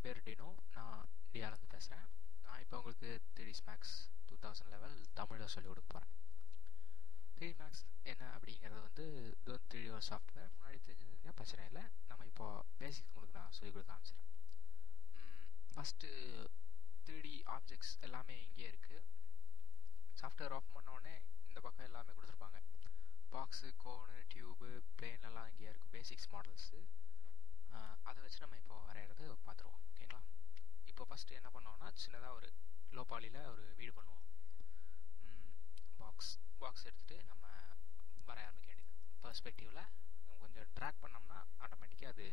என் பேர் டினோ. நான் இந்தியாவிலேருந்து பேசுகிறேன். நான் இப்போ உங்களுக்கு 3ds Max 2000 லெவல் தமிழில் சொல்லிக் கொடுக்க போகிறேன். 3ds Max என்ன அப்படிங்கிறது வந்து இது வந்து 3D ஒரு சாஃப்ட்வேர். முன்னாடி தெரிஞ்சதுன்னா பிரச்சனை இல்லை. நம்ம இப்போ பேசிக்ஸ் உங்களுக்கு நான் சொல்லிக் கொடுக்க ஆரம்பிச்சிடறேன். ஃபஸ்ட்டு 3D ஆப்ஜெக்ட்ஸ் எல்லாமே இங்கே இருக்குது. சாஃப்ட்வேர் ஓப்பன் பண்ணோடனே இந்த பக்கம் எல்லாமே கொடுத்துருப்பாங்க. பாக்ஸு, கோனு, டியூபு, பிளேன் எல்லாம் இங்கே இருக்குது. பேசிக்ஸ் மாடல்ஸு அதை வச்சு நம்ம இப்போ வரைகிறது பார்த்துருவோம். ஓகேங்களா? இப்போ ஃபஸ்ட்டு என்ன பண்ணோம்னா சின்னதாக ஒரு லோ பாலியில் ஒரு வீடு பண்ணுவோம். பாக்ஸ் எடுத்துகிட்டு நம்ம வரைய ஆரம்பிக்க வேண்டியது. பெர்ஸ்பெக்டிவில் கொஞ்சம் ட்ராக் பண்ணோம்னா ஆட்டோமேட்டிக்காக அது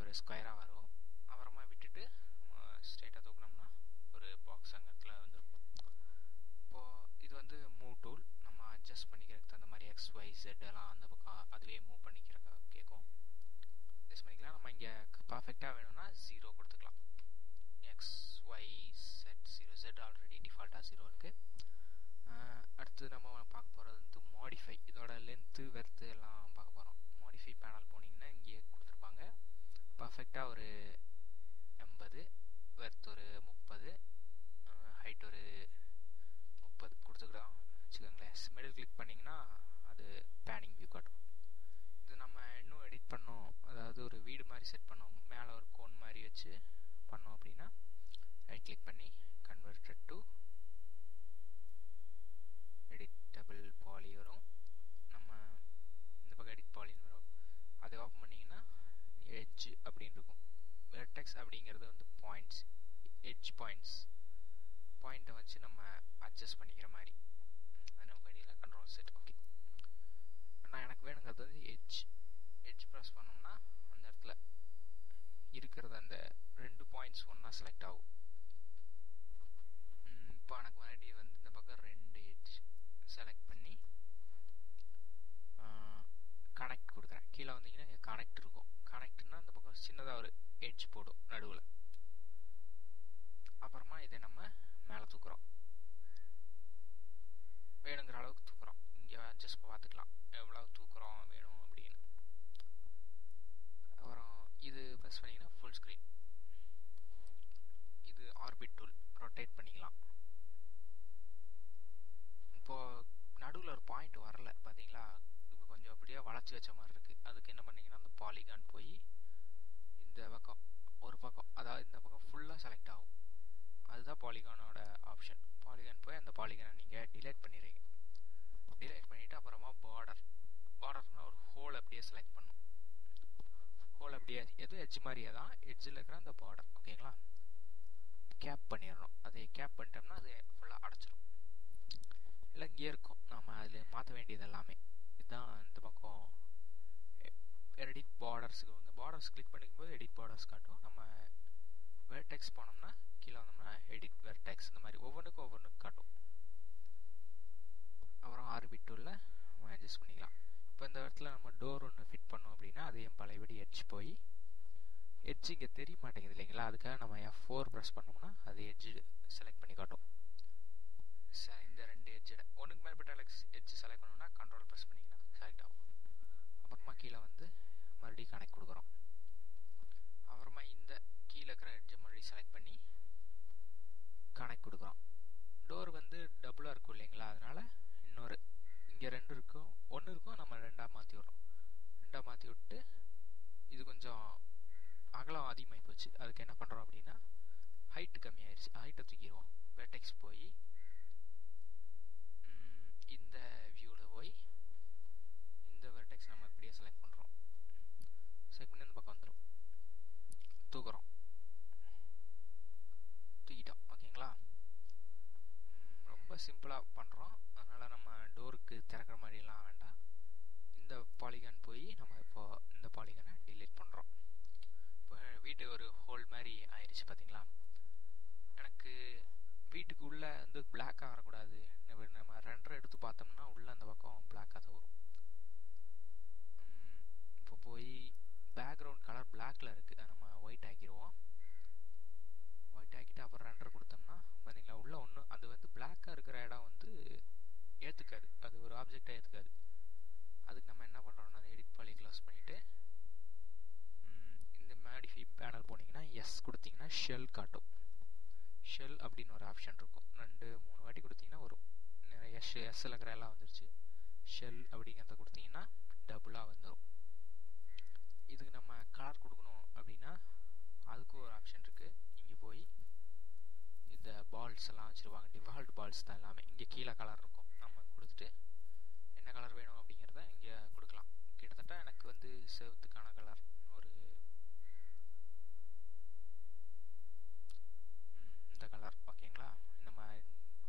ஒரு ஸ்கொயராக வரும். அப்புறமா விட்டுட்டு நம்ம ஸ்ட்ரெயிட்டாக தூக்கினோம்னா ஒரு பாக்ஸ் அங்கத்தில் வந்துடும். இப்போது இது வந்து மூவ் டூல். நம்ம அட்ஜஸ்ட் பண்ணிக்கிறதுக்கு தகுந்த மாதிரி எக்ஸ், ஒய், ஜெட் எல்லாம் அந்த பக்கம் அதுவே மூவ் பண்ணிக்கிறக்க கேட்கும். அட்ஜஸ்ட் பண்ணிக்கலாம். நம்ம இங்கே பர்ஃபெக்டாக வேணும்னா 0 கொடுத்துக்கலாம். X, Y, set 0. Z already டிஃபால்ட்டாக 0 இருக்குது. அடுத்து நம்ம பார்க்க போகிறது வந்து மாடிஃபை. இதோட லென்த்து, வெர்த்து எல்லாம் பார்க்க போகிறோம். மாடிஃபை பேனல் போனீங்கன்னா இங்கேயே கொடுத்துருப்பாங்க. பர்ஃபெக்டாக ஒரு 80, வெர்த் ஒரு 30, ஹைட் ஒரு 30 கொடுத்துக்கிறோம் வச்சுக்கோங்களேன். மிடில் கிளிக் பண்ணிங்கன்னா அது பேனிங் வியூ காட்டும். இது நம்ம இன்னும் எடிட் பண்ணோம், அதாவது ஒரு வீடு மாதிரி செட் பண்ணோம், மேலே ஒரு கோன் மாதிரி வச்சு பண்ணோம் அப்படின்னா ரைட் கிளிக் பண்ணி கன்வெர்டட் டு எடிட்டபிள் பாலி வரும். நம்ம இந்த பக்கம் எடிட் பாலின்னு வரும். அதை ஓப்பன் பண்ணிங்கன்னா எட்ஜ் அப்படின்னு இருக்கும். வெர்டெக்ஸ் அப்படிங்கிறது வந்து பாயிண்ட்ஸ், எட்ஜ் பாயிண்ட்டை வச்சு நம்ம அட்ஜஸ்ட் பண்ணிக்கிற மாதிரி. அது நம்ம ஐடியில் கண்ட்ரோல் செட். ஓகே, நான் எனக்கு வேணுங்கிறது வந்து எட்ஜ் ப்ரெஸ் பண்ணோம்னா அந்த இடத்துல இருக்கிறது அந்த 2 பாயிண்ட்ஸ் ஒன்றா செலக்ட் ஆகும். இப்போ எனக்கு வேண்டிய வந்து இந்த பக்கம் 2 எட்ஜ் செலக்ட் பண்ணி கனெக்ட் கொடுக்குறேன். கீழே வந்தீங்கன்னா இங்கே கனெக்ட் இருக்கும். கனெக்ட்னா அந்த பக்கம் சின்னதாக ஒரு எட்ஜ் போடும் நடுவில். அப்புறமா இதை நம்ம மேலே தூக்குறோம். வேணுங்கிற அளவுக்கு தூக்குறோம். இங்கே அட்ஜஸ்ட் பார்த்துக்கலாம் எவ்வளோ தூக்குறோம் வேணும் அப்படின்னு. அப்புறம் இது ப்ரெஸ் பண்ணிங்கன்னா ஃபுல் ஸ்க்ரீன். இது ஆர்பிட் டூல், ரொட்டேட் பண்ணிக்கலாம். இப்போது நடுவில் ஒரு பாயிண்ட் வரல பார்த்தீங்களா? இப்போ கொஞ்சம் அப்படியே வளைச்சி வச்ச மாதிரி இருக்குது. அதுக்கு என்ன பண்ணிங்கன்னா அந்த பாலிகான் போய் இந்த பக்கம் ஒரு பக்கம், அதாவது இந்த பக்கம் ஃபுல்லாக செலக்ட் ஆகும். அதுதான் பாலிகானோட ஆப்ஷன். பாலிகான் போய் அந்த பாலிகானை நீங்கள் டிலேட் பண்ணிடுறீங்க. டிலேட் பண்ணிவிட்டு அப்புறமா பார்டர்னால் ஒரு ஹோல் அப்படியே செலக்ட் பண்ணும். ஹோல் அப்படியே எதுவும் எட்ஜ் மாதிரியே தான், எட்ஜில் இருக்கிற அந்த பார்டர். ஓகேங்களா? கேப் பண்ணிடணும். அதை கேப் பண்ணிட்டோம்னா அது ஃபுல்லாக அடைச்சிடும். இல்லை இங்கே இருக்கும், நம்ம அதில் மாற்ற வேண்டியது எல்லாமே. இதுதான் இந்த பக்கம் எடிட் பார்டர்ஸுக்கு வந்து பார்டர்ஸ் கிளிக் பண்ணிக்கும்போது எடிட் பார்டர்ஸ் காட்டும். நம்ம வெர்டெக்ஸ் போனோம்னா கீழே வந்தோம்னா எடிட் வெர்டெக்ஸ், இந்த மாதிரி ஒவ்வொன்றுக்கும் காட்டும். அப்புறம் ஆர்பிட் டூலில் நம்ம அட்ஜஸ்ட் பண்ணிக்கலாம். இப்போ இந்த இடத்துல நம்ம டோர் ஒன்று ஃபிட் பண்ணோம் அப்படின்னா அதையும் பழையபடி எட்ஜ் போய் எட்ஜ் இங்கே தெரிய மாட்டேங்குது இல்லைங்களா? அதுக்காக நம்ம F4 ப்ரெஸ் பண்ணோம்னா அது எட்ஜு செலக்ட் பண்ணி காட்டும். இந்த 2 எட்ஜில் ஒன்றுக்கு மேற்பட்ட எட்ஜ் செலக்ட் பண்ணோம்னா கண்ட்ரோல் ப்ரெஸ் பண்ணிங்கன்னா செலக்ட் ஆகும். அப்புறமா கீழே வந்து மறுபடியும் கனெக்ட் கொடுக்குறோம். அப்புறமா இந்த கீழே இருக்கிற எட்ஜை மறுபடியும் செலக்ட் பண்ணி கனெக்ட் கொடுக்குறோம். டோர் வந்து டபுளாக இருக்கும் இல்லைங்களா? அதனால் இன்னொரு இங்கே 2 இருக்கும், 1 இருக்கும், நம்ம 2ஆக மாற்றி விட்றோம். 2ஆக மாற்றி விட்டு இது கொஞ்சம் அகலம் அதிகமாகி போச்சு. அதுக்கு என்ன பண்ணுறோம் அப்படின்னா ஹைட்டு கம்மியாயிருச்சு, ஹைட்டை தூக்கிடுவோம். வெர்டெக்ஸ் போய் இந்த வியூவில் போய் இந்த வெர்டெக்ஸ் நம்ம இப்படியே செலக்ட் பண்ணுறோம். செலக்ட் பண்ணி இந்த பக்கம் வந்துடும். தூக்குறோம், தூக்கிட்டோம். ஓகேங்களா? ரொம்ப சிம்பிளாக பண்ணுறோம். அதனால் நம்ம டோருக்கு திறக்கிற மாதிரிலாம் வேண்டாம். இந்த பாலிகான் போய் நம்ம இப்போது இந்த பாலிகானை டிலீட் பண்ணுறோம். இப்போ வீட்டு ஒரு ஹோல் மாதிரி ஆயிடுச்சு பார்த்தீங்களா? எனக்கு வீட்டுக்கு உள்ளே வந்து பிளாக்காக வரக்கூடாது. நம்ம ரெண்டரை எடுத்து பார்த்தோம்னா உள்ளே அந்த பக்கம் பிளாக்காக தான் வரும். இப்போ போய் பேக்ரவுண்ட் கலர் பிளாக்கில் இருக்குது, அதை நம்ம ஒயிட் ஆக்கிடுவோம். ஒயிட் ஆக்கிட்டு அப்புறம் ரெண்டரை கொடுத்தோம்னா பார்த்தீங்களா உள்ளே ஒன்று அது வந்து பிளாக்காக இருக்கிற இடம் வந்து ஏற்றுக்காது, அது ஒரு ஆப்ஜெக்டாக ஏற்றுக்காது. அதுக்கு நம்ம என்ன பண்ணுறோம்னா எடிட் பாலி க்ளோஸ் பண்ணிவிட்டு இந்த மாடிஃபை பேனல் போனீங்கன்னா எஸ் கொடுத்தீங்கன்னா ஷெல் காட்டும். ஷெல் அப்படின்னு ஒரு ஆப்ஷன் இருக்கும். 2-3 வாட்டி கொடுத்தீங்கன்னா வரும். எஸ்ஸில் இருக்கிற எல்லாம் வந்துருச்சு. ஷெல் அப்படிங்கிறத கொடுத்தீங்கன்னா டபுளாக வந்துடும். இதுக்கு நம்ம கலர் கொடுக்கணும் அப்படின்னா அதுக்கு ஒரு ஆப்ஷன் இருக்குது. இங்கே போய் இந்த பால்ஸ் எல்லாம் வச்சுருவாங்க, டிஃபால்ட் பால்ஸ் தான் எல்லாமே. இங்கே கீழே கலர் இருக்கும். நம்ம கொடுத்துட்டு என்ன கலர் வேணும் அப்படிங்கிறத இங்கே கொடுக்கலாம். கிட்டத்தட்ட எனக்கு வந்து செவத்துக்கான கலர் ஒரு இந்த கலர் ஓகேங்களா. நம்ம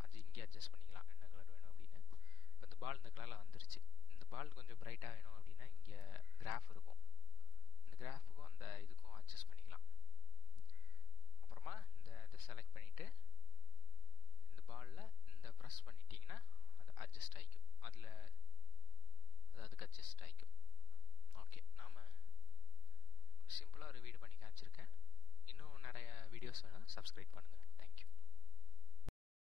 அது இங்கே அட்ஜஸ்ட் பண்ணிக்கலாம் என்ன கலர் வேணும் அப்படின்னு. இப்போ இந்த பால் இந்த கலரில் வந்துருச்சு. இந்த பால் கொஞ்சம் பிரைட்டாக வேணும் அப்படின்னா இங்கே கிராஃப் இருக்கும். இந்த கிராஃபுக்கும் அந்த இதுக்கும் அட்ஜஸ்ட் பண்ணிக்கலாம். அப்புறமா இந்த இதை செலக்ட் பண்ணிவிட்டு இந்த பாலில் இந்த ப்ரெஸ் பண்ணிட்டீங்கன்னா அது அட்ஜஸ்ட் ஆகிக்கும். அதில் அது அதுக்கு அட்ஜஸ்ட் ஆகிக்கும். ஓகே, நாம் சிம்பிளாக ஒரு வீடியோ பண்ணி காமிச்சிருக்கேன். இன்னும் நிறைய வீடியோஸ் வேணும், சப்ஸ்கிரைப் பண்ணுங்கள்.